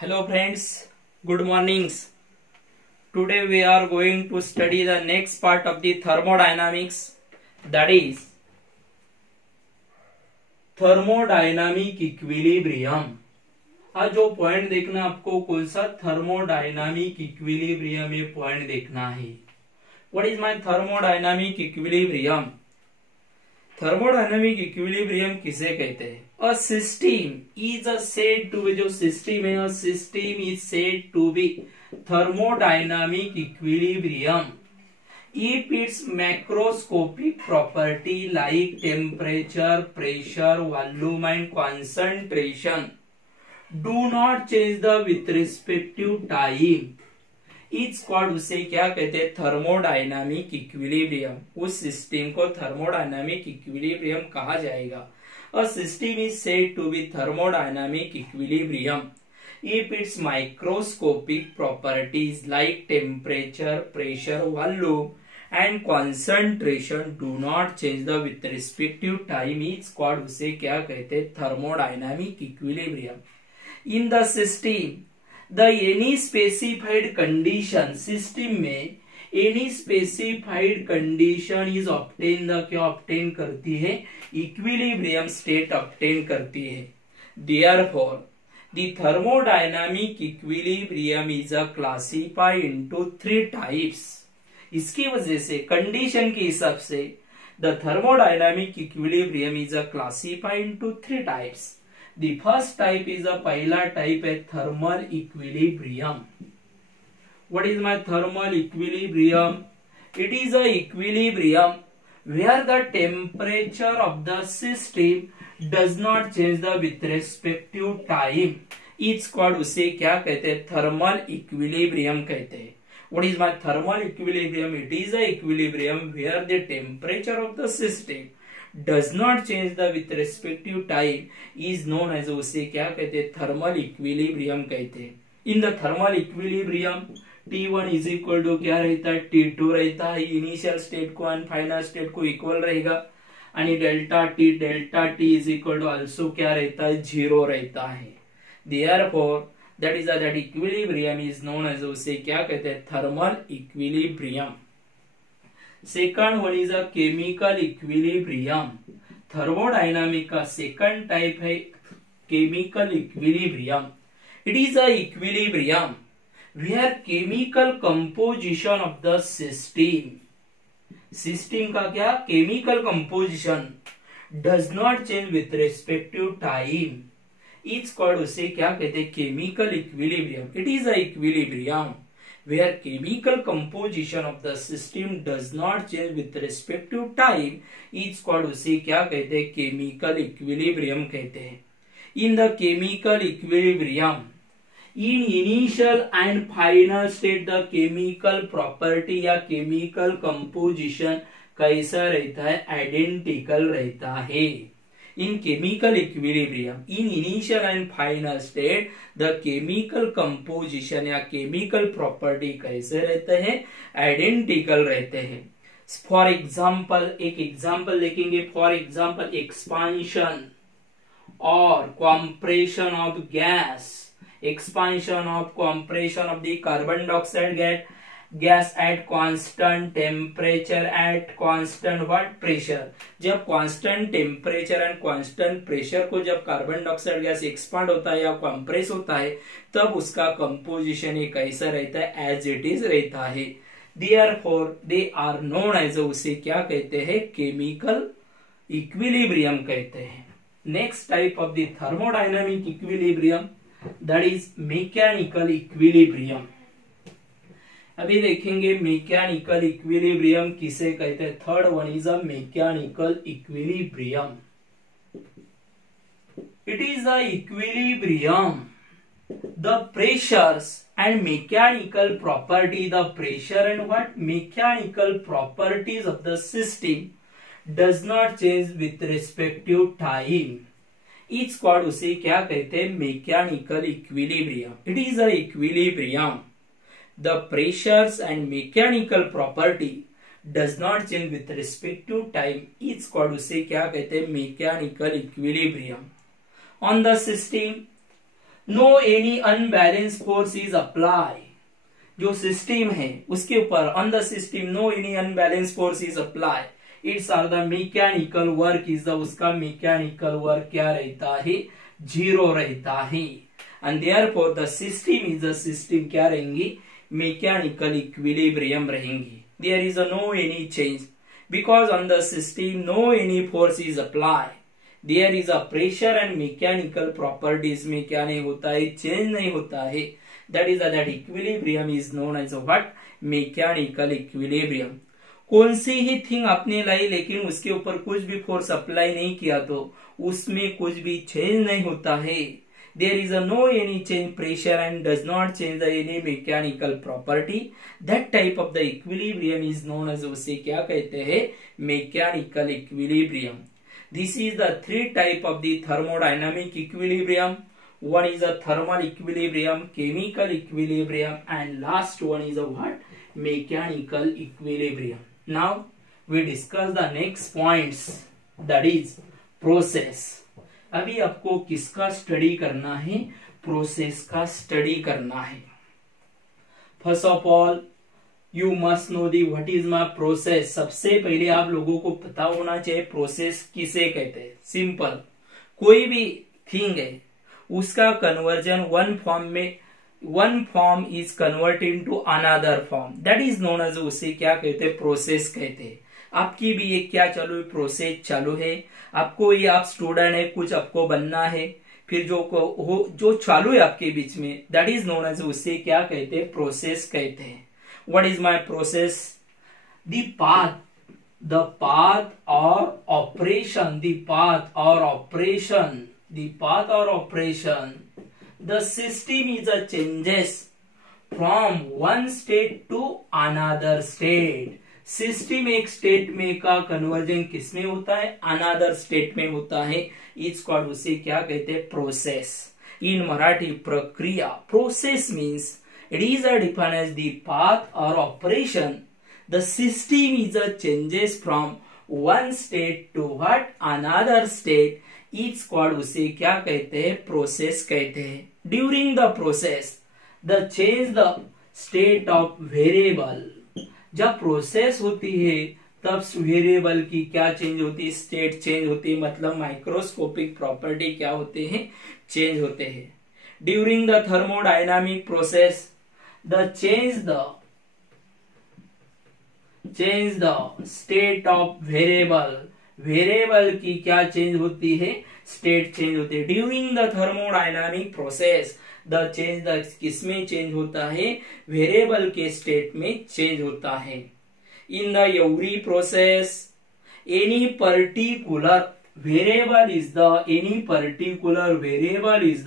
Hello friends, good mornings. Today we are going to study the next part of the thermodynamics, that is thermodynamic equilibrium. आज जो पॉइंट देखना आपको कौन सा thermodynamic equilibrium ये point देखना है. What is my thermodynamic equilibrium? Thermodynamic equilibrium किसे कहते हैं? A system is said to be, जो सिस्टम है, a system is said to be thermodynamic equilibrium if its macroscopic property like temperature, pressure, volume and concentration do not change the with respect to time, it's called, उसे क्या कहते हैं? Thermodynamic equilibrium. उस system को thermodynamic equilibrium कहा जाएगा. A system is said to be thermodynamic equilibrium if its microscopic properties like temperature, pressure, volume and concentration do not change the with respective time, is called, उसे क्या कहते हैं? thermodynamic equilibrium. In the system, the any specified condition, system में any specified condition is obtained, the क्या obtain करती है? equilibrium state obtain करती है. Therefore the thermodynamic equilibrium is a classified into three types. इसकी वजह से कंडीशन के हिसाब से the thermodynamic equilibrium is a classified into three types. The first type is a पहला type है thermal equilibrium. What is my thermal equilibrium? It is a equilibrium where the temperature of the system does not change the with respect to time. It's called, उसे क्या कहते हैं? thermal equilibrium कहते हैं. What is my thermal equilibrium? It is a equilibrium where the temperature of the system does not change the with respect to time is known as, उसे क्या कहते हैं? thermal equilibrium कहते हैं. In the thermal equilibrium T1 is equal to क्या रहता है? T2 रहता है. इनिशियल स्टेट को एंड फाइनल स्टेट को इक्वल रहेगा. आणि delta T is equal to also क्या रहता है? 0 रहता है. Therefore that is that equilibrium is known as, उसे क्या कहते हैं? thermal equilibrium. Second one is a chemical equilibrium. Thermodynamic का सेकंड टाइप है chemical equilibrium. It is a equilibrium where chemical composition of the system का क्या? chemical composition does not change with respect to time. It's called, उसे क्या कहते हैं? chemical equilibrium. It is a equilibrium where chemical composition of the system does not change with respect to time. It's called, उसे क्या कहते हैं? chemical equilibrium कहते हैं. In the chemical equilibrium, in initial and final state the chemical property या chemical composition कैसा रहता है? identical रहता है. In chemical equilibrium, in initial and final state the chemical composition या chemical property कैसे रहते हैं? identical रहते हैं. For example, एक example देखेंगे. For example, expansion or compression of gas, expansion of compression of the carbon dioxide gas at constant temperature at constant what? pressure. जब constant temperature and constant pressure को जब कार्बन डाइऑक्साइड गैस एक्सपांड होता है या कंप्रेस होता है तब उसका कंपोजिशन ये कैसा रहता है? एज इट इज रहता है. Therefore they are known as, उसे क्या कहते हैं? केमिकल इक्विलिब्रियम कहते हैं. Next type of the thermodynamic equilibrium, that is mechanical equilibrium. अभी देखेंगे मैकेनिकल इक्विलिब्रियम किसे कहते हैं. Third one is a mechanical equilibrium. It is a equilibrium the pressures and mechanical property, the pressure and what? Mechanical properties of the system does not change with respect to time. It's called, उसे क्या कहते हैं? Mechanical equilibrium. It is a equilibrium the pressures and mechanical property does not change with respect to time. It's called, उसे क्या कहते हैं? mechanical equilibrium. On the system no any unbalance force is apply, जो सिस्टम है उसके ऊपर on the system no any unbalance force is apply, it's are the mechanical work is the, उसका mechanical work क्या रहता है, जीरो रहता है। And therefore the system is the system क्या रहेंगी, मैकेनिकल इक्विलिब्रियम रहेंगी। There is no any change because on the system no any force is apply, there is a pressure and mechanical properties में क्या नहीं होता है, चेंज नहीं होता है। That is that equilibrium is known as what, mechanical equilibrium. कौन सी ही थिंग आपने लाई लेकिन उसके ऊपर कुछ भी फोर्स अप्लाई नहीं किया तो उसमें कुछ भी चेंज नहीं होता है। There is no any change pressure and does not change the any mechanical property, that type of the equilibrium is known as, उसे क्या कहते हैं, mechanical equilibrium. This is the three type of the thermodynamic equilibrium. One is a thermal equilibrium, chemical equilibrium, and last one is a what? Mechanical equilibrium. Now we discuss the next points, that is process. अभी आपको किसका स्टडी करना है, प्रोसेस का स्टडी करना है। First of all you must know the what is my process. सबसे पहले आप लोगों को पता होना चाहिए प्रोसेस किसे कहते हैं। सिंपल, कोई भी थिंग है उसका conversion one form is convert into another form, that is known as, उसे क्या कहते हैं, प्रोसेस कहते हैं। आपकी भी एक क्या चालू है, प्रोसेस चालू है। आपको ये आप स्टूडेंट है, कुछ आपको बनना है, फिर जो चालू है आपके बीच में, दैट इज नोन एज, उसे क्या कहते हैं, प्रोसेस कहते हैं। What is my process? The path or operation, the path or operation. The system is a changes from one state to another state. System एक स्टेट में का कन्वर्जन किसमें होता है, अनदर स्टेट में होता है। इट्स कॉल्ड, उसे क्या कहते हैं, प्रोसेस। इन मराठी प्रक्रिया। Process means it is defined as the path or operation the system is a changes from one state to what, another state, it's called, उसे क्या कहते हैं, प्रोसेस कहते हैं। during the process the change the state of variable, जब प्रोसेस होती है तब वेरिएबल की क्या चेंज होती है, स्टेट चेंज होती है, मतलब माइक्रोस्कोपिक प्रॉपर्टी क्या होते हैं, चेंज होते हैं। During the thermodynamic process the change the state of variable की क्या चेंज होती है, स्टेट चेंज होती है। During the thermodynamic process the change the किसमें चेंज होता है, वेरिएबल के स्टेट में चेंज होता है। In the every process any particular variable is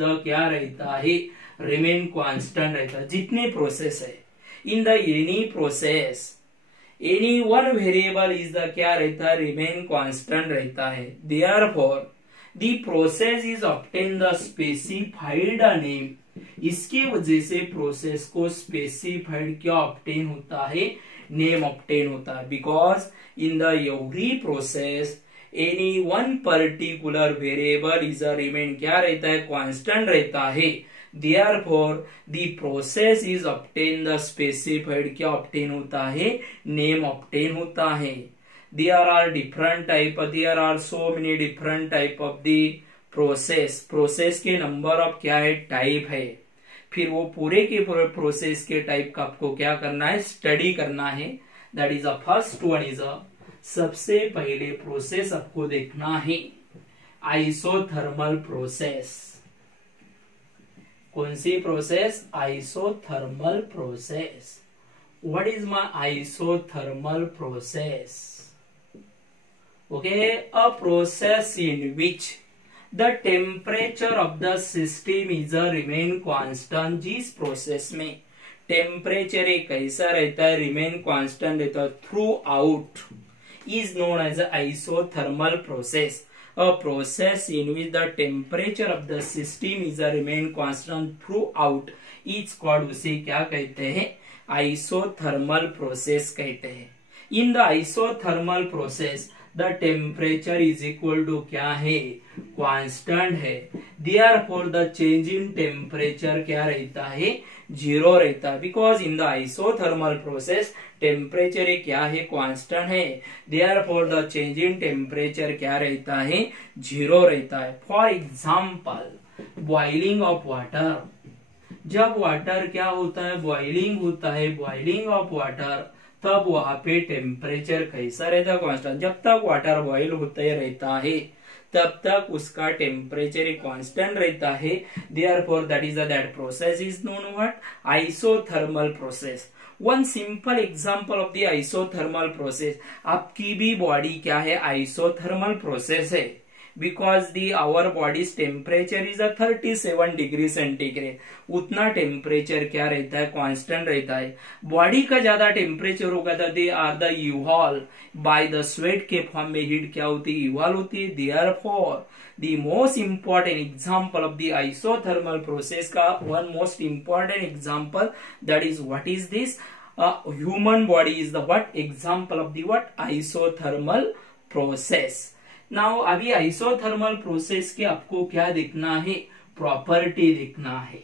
the क्या रहता है, रिमेन कांस्टेंट रहता है। जितने प्रोसेस है, in the any process any one variable is the क्या रहता है, रिमेन कांस्टेंट रहता है। Therefore the process is obtain the specified name, इसकी वजह से प्रोसेस को स्पेसिफाइड क्या ऑब्टेन होता है, नेम ऑब्टेन होता है। Because in the every process any one particular variable is uh remain क्या रहता है, कांस्टेंट रहता है। Therefore, the process is obtained the specified क्या obtain होता है, name obtain होता है। There are so many different type of the process. Process के number of क्या है, टाइप है। फिर वो पूरे के पूरे प्रोसेस के टाइप का आपको क्या करना है, स्टडी करना है। That is a first one is uh, सबसे पहले प्रोसेस आपको देखना है आइसोथर्मल प्रोसेस। कौन सी process, isothermal process. What is my isothermal process? Okay, a process in which the temperature of the system is uh remain constant. जिस process में temperature एक कैसा रहता है, रिमेन कांस्टेंट रहता है throughout, is known as isothermal process. A process in which the temperature of the system is a remain constant throughout, it's called, उसे क्या कहते हैं, आइसोथर्मल प्रोसेस कहते हैं। In the isothermal process, the temperature is equal to क्या है, constant है। Therefore the change in temperature क्या रहता है, जीरो रहता है, because in the isothermal process temperature क्या है, कांस्टेंट है। Therefore the change in temperature क्या रहता है, जीरो रहता है। For example boiling of water, जब वाटर क्या होता है, बॉइलिंग होता है, बॉइलिंग ऑफ वाटर, तब वहां पे टेम्परेचर कैसा रहता है, कांस्टेंट। जब तक वाटर बॉइल होते रहता है तब तक उसका टेम्परेचर कांस्टेंट रहता है। Therefore that process is known what, isothermal process. One simple example of the isothermal process, आपकी भी बॉडी क्या है, आइसोथर्मल प्रोसेस है, because the our body's temperature is 37 degree centigrade. उतना टेम्परेचर क्या रहता है, कांस्टेंट रहता है। बॉडी का ज्यादा टेम्परेचर होगा तो they are the evolve by the sweat के फॉर्म में हीट क्या होती है, इवॉल्व होती है। Therefore the most important example of the isothermal process का one most important example, that is what is this, human body is the what example of the what, isothermal process. Now अभी isothermal process के आपको क्या देखना है, प्रॉपर्टी देखना है।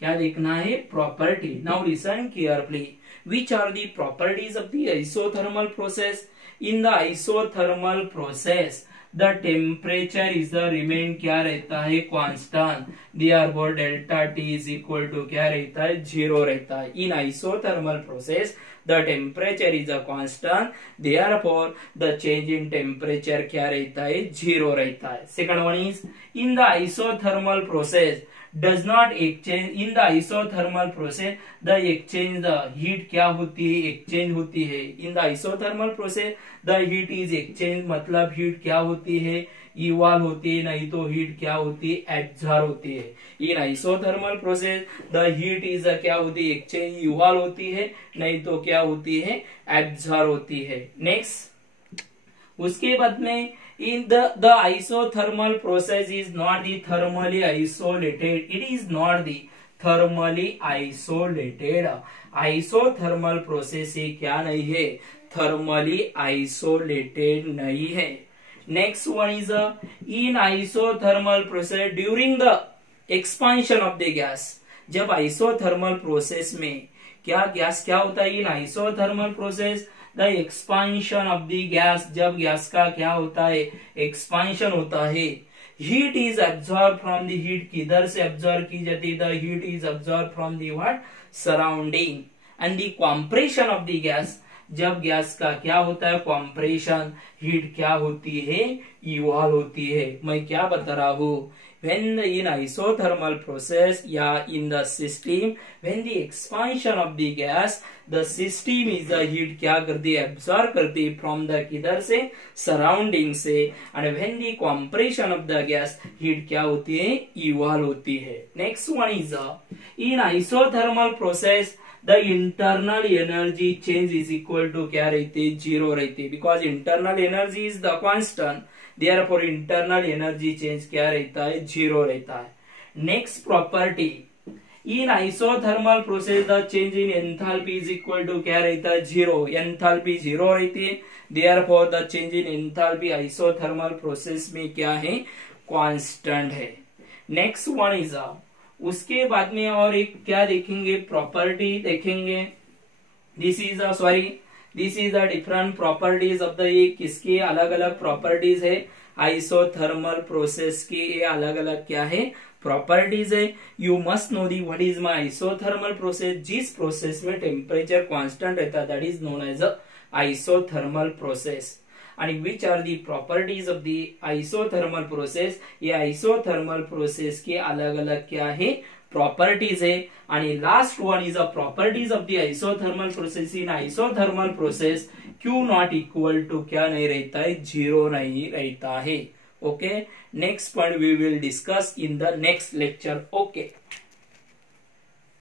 क्या देखना है, property. Now listen carefully, which are the properties of the isothermal process? In the isothermal process the temperature is the remain क्या रहता है, constant। therefore delta T is equal to क्या रहता है, जीरो रहता है। in isothermal process the temperature is a constant, therefore the change in temperature क्या रहता है, जीरो रहता है। second one is in the isothermal process does not exchange, in the isothermal process the exchange, the heat क्या होती है, exchange होती है। in the isothermal process the heat is exchange, मतलब heat क्या होती है, इवॉल्व होती है, नहीं तो हीट क्या होती है, एब्जॉर्ब होती है। In isothermal process the heat is क्या होती है, एक्सचेंज, इवॉल्व होती है, नहीं तो क्या होती है, एब्जॉर्ब होती है। नेक्स्ट, उसके बाद में in the isothermal process is not the thermally isolated, it is not the thermally isolated। isothermal process ये क्या नहीं है, thermally isolated नहीं है। next one is in isothermal process during the expansion of the gas, जब isothermal process में क्या गैस क्या होता है, in isothermal process the expansion of the gas, जब गैस का क्या होता है, एक्सपांशन होता है। Heat is absorb from the, heat किधर से एब्जॉर्ब की जाती है, the heat is absorb from the what, surrounding. And the compression of the gas, जब गैस का क्या होता है, कॉम्प्रेशन, हीट क्या होती है, इवॉल्व होती है। मैं क्या बता रहा हूँ, when in isothermal process या in the system when the expansion of the gas, the system is the heat क्या करती है, absorb करती है from the किधर से, surrounding से। and when the compression of the gas, heat क्या होती है, evolve होती है। next one is in isothermal process the internal energy change is equal to क्या रहती है, जीरो रहती है, because internal energy is the constant, therefore internal energy change क्या रहता है, जीरो रहता है। next property, in isothermal process the change in enthalpy is equal to क्या रहता है, जीरो, enthalpy जीरो रहती है, therefore the change in enthalpy isothermal process में क्या है, constant है। next one is उसके बाद में और एक क्या देखेंगे, प्रॉपर्टी देखेंगे। This is the different properties of the, ये किसके अलग अलग प्रॉपर्टीज है, आइसोथर्मल प्रोसेस के ये अलग अलग क्या है, प्रॉपर्टीज है। You must know the what is my isothermal process, जिस प्रोसेस में टेम्परेचर कांस्टेंट रहता है, that is known as a isothermal process. and which are the properties of the isothermal process, ये isothermal process के अलग अलग क्या है, properties है। and last one is a properties of the isothermal process, in isothermal process Q not equal to क्या नहीं रहता है, जीरो नहीं रहता है। okay, next point we will discuss in the next lecture। okay।